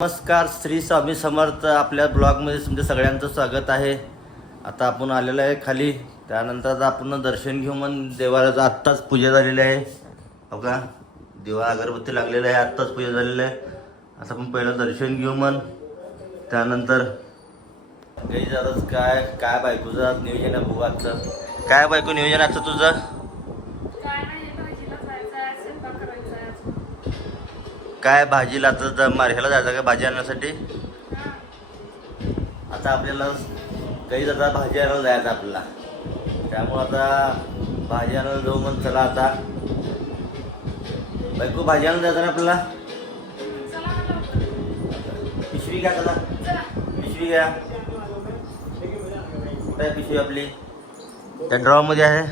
नमस्कार, श्री स्वामी समर्थ. आपल्या ब्लॉगमध्ये तुमच्या सगळ्यांचं स्वागत आहे. आता आपण आलेलं आहे खाली. त्यानंतर आता आपण दर्शन घेऊ. मग देवाला आत्ताच पूजा झालेली आहे. हो का, दिवा अगरबत्ती लागलेला आहे. आत्ताच पूजा झालेली आहे. आता आपण पहिलं दर्शन घेऊ. मग त्यानंतर काही जातच काय काय बायकोचं नियोजन आहे बघू आजचं. काय बायको नियोजन आजचं तुझं? काय भाजीला आता मार्केटला जायचं का भाजी आणण्यासाठी? आता आपल्याला काही जाता भाजी आणायला जायचं आपल्याला. त्यामुळं आता भाजी आणायला जाऊ. मग चला आता बायको भाजी आणायला जायचं ना आपल्याला. पिशवी घ्या, चला पिशवी घ्या. काय पिशवी आपली त्या ड्रॉमध्ये आहे.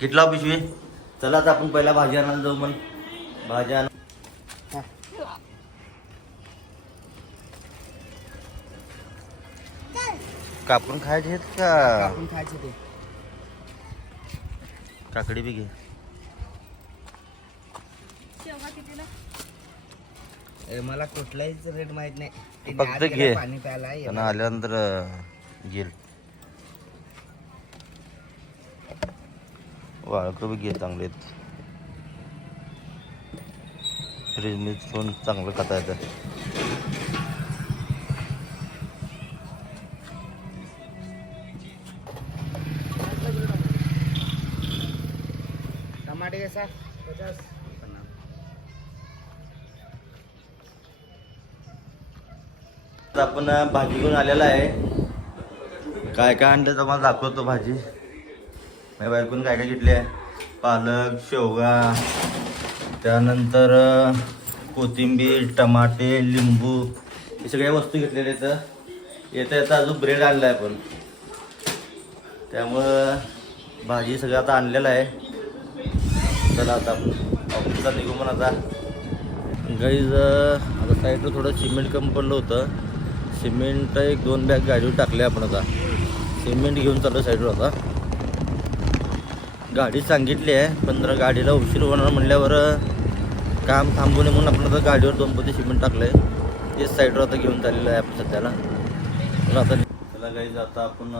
घेतला पिशवी. चला आता आपण पहिला भाजी आणायला जाऊ. मग भाजी आण. कापून खायचे आहेत का? कापून खायचे ते. काकडी बी घे. मला कुठलाहीच रेट माहित नाही. फक्त घे. पाणी प्यायला त्यांना आल्यानंतर घेईल. वाळकं बी घे, चांगले आहेत. फ्रीजमध्ये पण चांगलं खाता येतं. टमाटे कैसा 50. आपण भाजी घेऊन आलेला आहे. काय काय आणलं तर मला दाखवतो भाजी. माझ्या बायकोन काय काय घेतले आहे. पालक, शेवगा, त्यानंतर कोथिंबीर, टमाटे, लिंबू, हे सगळ्या वस्तू घेतलेल्या आहेत. येता अजून ब्रेड आणला आहे पण. त्यामुळं भाजी सगळं आता आणलेलं आहे. चला आता ऑफिसला निघू. पण आता गाईज आता साईडला थोडं सिमेंट कमी पडलं होतं. सिमेंट 1-2 बॅग गाडीवर टाकले आपण. आता सिमेंट घेऊन चाललो साईडवर. आता गाडी सांगितली आहे, पण जरा गाडीला उशीर होणार म्हणल्यावर काम थांबू नये म्हणून आपण आता गाडीवर 2 पोते सिमेंट टाकलं आहे. तेच साईडवर आता घेऊन चाललेलं आहे आपण सध्याला. तर आता चला गाईज आता आपण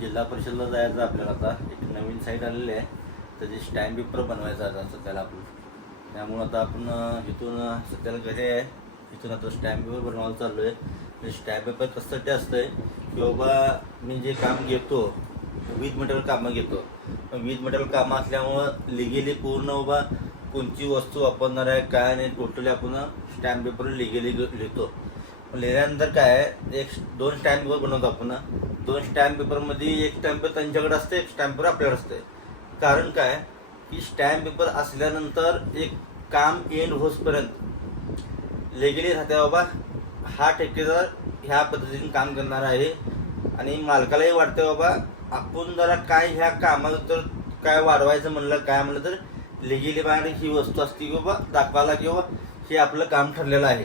जिल्हा परिषदला जायचं आपल्याला. आता एक नवीन साईट आलेली आहे, त्याची स्टॅम्प पेपर बनवायचा आहे सध्याला आपण. त्यामुळं आता आपण इथून सध्याला घरी आहे. इथून आता स्टॅम्प पेपर बनवायला चाललो आहे. स्टॅम्प पेपर कशासाठी असतं आहे की बाबा मी जे काम घेतो वीज मटेरियल कामं घेतो. वीज मटेरियल कामं असल्यामुळं लिगली पूर्ण बाबा कोणती वस्तू वापरणार आहे काय नाही टोटली आपण स्टॅम्प पेपर लिगली लिहितो. लिहिल्यानंतर काय आहे 1-2 स्टॅम्प पेपर बनवतो आपण. 2 स्टॅम्प पेपरमध्ये एक स्टॅम्प पेपर त्यांच्याकडे असते, एक स्टॅम्प पेपर आपल्याकडे असते. कारण काय की स्टॅम्प पेपर असल्यानंतर एक काम एंड होसपर्यंत लिगली राहते बाबा हा ठेकेदार ह्या पद्धतीने काम करणार आहे. आणि मालकालाही वाटते बाबा आपण जरा काय ह्या कामाला तर काय वाढवायचं म्हणलं काय म्हणलं तर लिगली बाहेर ही वस्तू असते की बाबा दाखवायला की बाबा हे आपलं काम ठरलेलं आहे.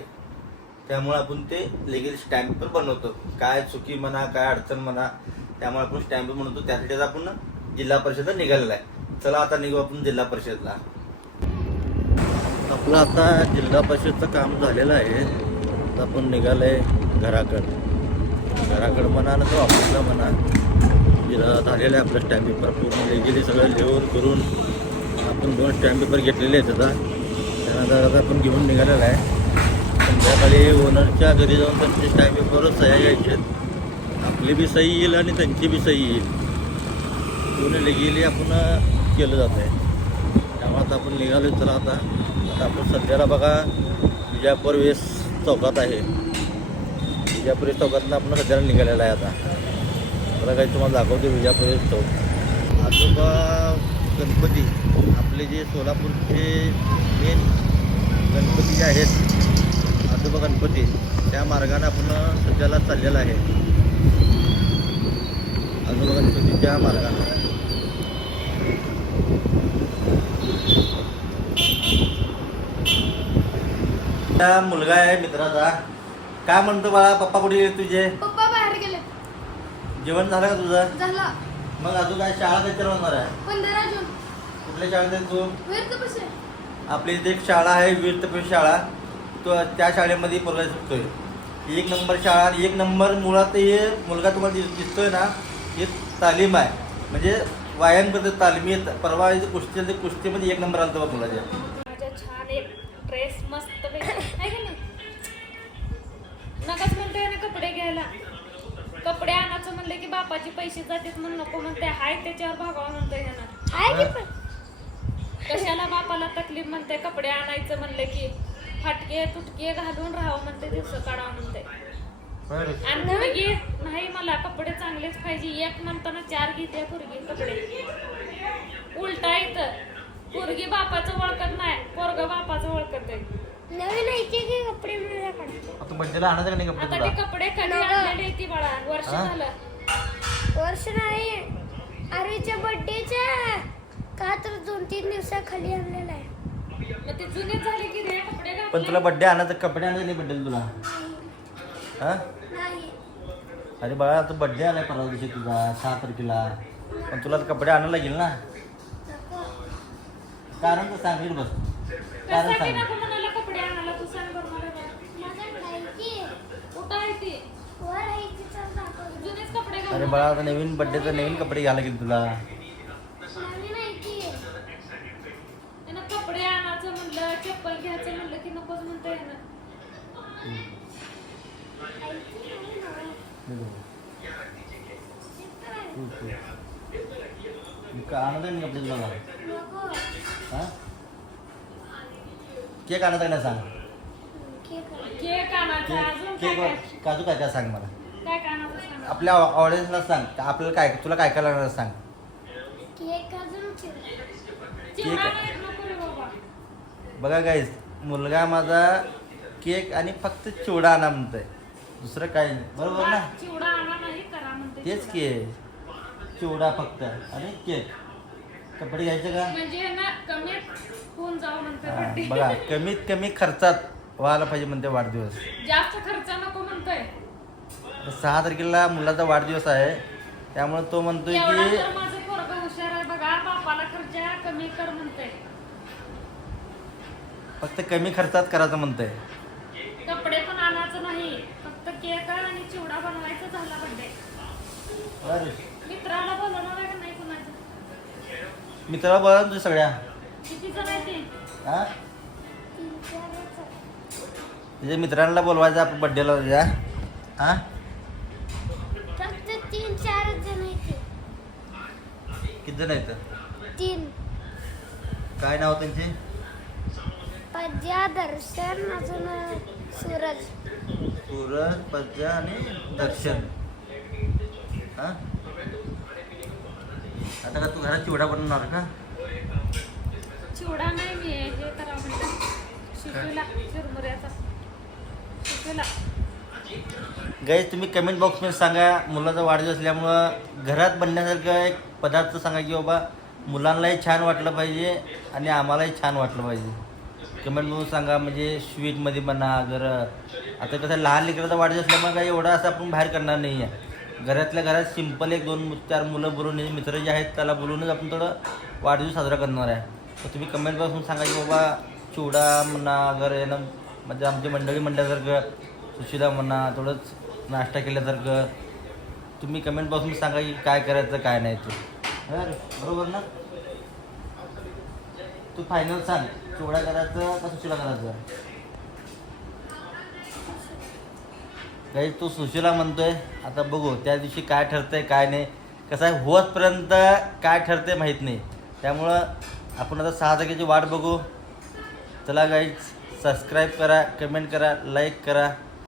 त्यामुळे आपण ते लिगली स्टॅम्प पेपर बनवतो. काय चुकी म्हणा काय अडचण म्हणा त्यामुळे आपण स्टॅम्प पेपर बनवतो. त्यासाठी आपण जिल्हा परिषदला निघालेला आहे. चला आता निघू आपण जिल्हा परिषदला. आपलं आता जिल्हा परिषदचं काम झालेलं आहे. आता आपण निघालं आहे घराकडं म्हणा ना तो ऑफिसला म्हणा. जिल्हा झालेलं आहे आपलं स्टॅम्प पेपर पूर्ण लिगली सगळं लिहून करून आपण 2 स्टॅम्प पेपर घेतलेले आहेत. आता त्यानंतर आता आपण घेऊन निघालेला आहे. संध्याकाळी ओनरच्या घरी जाऊन त्यांचे स्टॅम्प पेपरवर सह्या घ्यायचे आहेत. आपली बी सही येईल आणि त्यांची बी सही येईल. पूर्ण लिगली आपण केलं जात आहे. त्यामुळे आता आपण निघालो. चला आता आपण सध्याला बघा विजापूर वेस चौकात आहे. विजापूर वेस चौकातनं आपण सध्याला निघालेला आहे. आता काही तुम्हाला दाखवतो विजापूर वेस चौक. आजोबा गणपती आपले जे सोलापूरचे मेन गणपती जे आहेत आजोबा गणपती त्या मार्गाने आपण सध्याला चाललेला आहे. आजोबा गणपतीच्या मार्गाने मुलगा आहे मित्राचा. काय म्हणतो बाळा? पप्पा कुठे गेले तुझे? पप्पा बाहेर गेले. जेवण झालं का तुझं? झाला. मग अजून काय शाळा कधी होणार आहे? 15 जून. कुठल्या शाळेत आहे तू? वीर कपसे. आपली इथे एक शाळा आहे वीरतपेश शाळा, तो त्या शाळेमध्ये पोरगा शिकतोय. 1 नंबर शाळा आणि 1 नंबर मुळात हे मुलगा तुम्हाला दिसतोय ना, हे तालीम आहे, म्हणजे व्यायाम करते तालीमी. परवा इथे कुस्तीमध्ये 1 नंबर आला होता मुलाच्या. माझ्या छान एक ड्रेस मस्त आहे का नाही. नकाच म्हणतोय ना कपडे घ्यायला. कपडे आणायचं म्हणले की बापाचे पैसे जातात म्हणून नको म्हणते. हाय त्याच्यावर भागावं म्हणतोय ह्यानं. कशाला बापाला तकलीफ म्हणते. कपडे आणायचं म्हणले की फाटके तुटके घालून राहावं म्हणते, दिवस काढावं म्हणते. आणि पोरगी नाही, मला कपडे चांगलेच पाहिजे. 1 म्हणताना 4 घेते पोरगी कपडे. उलटा इथं पोरगी बापाचं ओळखत नाही, पोरग बापाचं ओळखत आहे. नवीन यायचे की कपडे मिळाले. आता बड्डेला आणायचं का नाही कपडे आता तुला? ते कपडे कधी आणलेले ती बाळा, वर्ष झालं. वर्ष नाही, आरवीच्या बर्थडेच्या का तर 2-3 दिवसाखाली आणलेला आहे. मग ते जुने झाले की रे कपडे पण घातले. तुला बड्डे आणायचं, कपडे आणायचं नाही बड्डेला तुला? हा? नाही अरे बाळा, आता बड्डे आलाय परवा दिवशी तुझा 6 तारखेला, पण तुला तर कपडे आणायला लागेल ना. नको. कारण तर सांगेल बस. कारण कशासाठी सांग. नको म्हणाला कपडे आणायला, तू सांग बरं मला जरा. माझ्याकडे आहे की कुठं आहे ती? वर आहे की चल दाखव. जुनेच कपडे अरे घालून बाळा, आता नवीन बड्डेचं नवीन कपडे घ्यायला लागेल तुला. नवीन आहे की त्यानं कपडे आणायचं म्हणलं, चप्पल घ्यायचं म्हणलं की नकोच म्हणतोय ह्यानं. आहे की नाही ना. आणायचं नाही कपडे तुला? नको. हा? केक आणायचा नाही सांग. केक आहे. केक आणायचा, अजून केक काय केक काजू काय काय सांग मला. काय आणायचं सांग. आपल्या ऑडियन्सला सांग, आपल्याला काय तुला काय काय लागणार सांग. केक अजून चिवडा. चिवडा नाही नको रे बाबा. बघा गाईस, मुलगा माझा केक आणि फक्त चिवडा आणा म्हणतोय, दुसरं काही नाही. बरोबर ना? चिवडा आणा नाही करा म्हणते. तेच की, चिवडा फक्त आणि केक. कपडे घ्यायचे का? म्हणजे ना कमी होऊन जावं म्हणते हा, बर्थडे. बघा, कमीत कमी खर्चात व्हायला पाहिजे म्हणते वाढदिवस. जास्त खर्च नको म्हणतोय. 6 तारखेला मुलाचा वाढदिवस आहे, त्यामुळे तो म्हणतोय एवढा की तर माझं पोरगं हुशार आहे बघा, बापाला खर्च कमी कर म्हणतोय. फक्त कमी खर्चात करायचं म्हणतंय. कपडे पण आणायचं नाही, फक्त केक आणि चिवडा बनवायचा झाला बर्थडे. अरे, मित्राला बोलवणार आहे का नाही कुणाचं? मित्राला बोला तुझ्या सगळ्या. किती जण आहे ते? हा? 3-4च आहे. तुझ्या मित्रांना बोलवायचं आपण बड्डेला तुझ्या. हा? फक्त 3-4 जण आहेत ते. किती जण आहेत? 3. काय नाव त्यांचे? पद्या, दर्शन, अजून सूरज. सूरज, पद्या आणि दर्शन. हा? आता का तू घरात चिवडा बनवणार का? चिवडा नाही, मी हे करावं म्हणलं शिकूला चिरमुऱ्याचा शिकूला. गाईज, तुम्ही कमेंट बॉक्समध्ये सांगा, मुलाचा वाढदिवस असल्यामुळं घरात बनण्यासारखं एक पदार्थ सांगा की बाबा मुलांनाही छान वाटलं पाहिजे आणि आम्हालाही छान वाटलं पाहिजे. कमेंटमधून सांगा, म्हणजे स्वीटमध्ये म्हणा. जर आता कसं लहान लेकराचा वाढदिवस असल्यामुळे काही एवढा असं आपण बाहेर करणार नाही आहे. घरातल्या घरात सिंपल 1-2-4 मुलं बोलून, मित्र जे आहेत त्याला बोलूनच आपण थोडं वाढदिवस साजरा करणार आहे. तर तुम्ही कमेंट बॉक्समध्ये सांगा की बाबा चिवडा म्हणा, अगर यानं म्हणजे आमची मंडळी म्हणल्यासारखं, सुशिला म्हणा, थोडंच नाश्ता केल्यासारखं. तुम्ही कमेंट बॉक्समध्ये सांगा की काय करायचं काय नाही ते. बरोबर ना? तू फायनल सांग, चिवडा करायचं का सुशिला करायचं? काही तू सुशिला म्हणतोय, आता बघू त्या दिवशी काय ठरतंय काय नाही. कसं आहे, होतपर्यंत काय ठरतंय माहीत नाही, त्यामुळं आपण आता 6 तारखेची वाट बघू. चला गाईज, सबस्क्राईब करा, कमेंट करा, लाईक करा.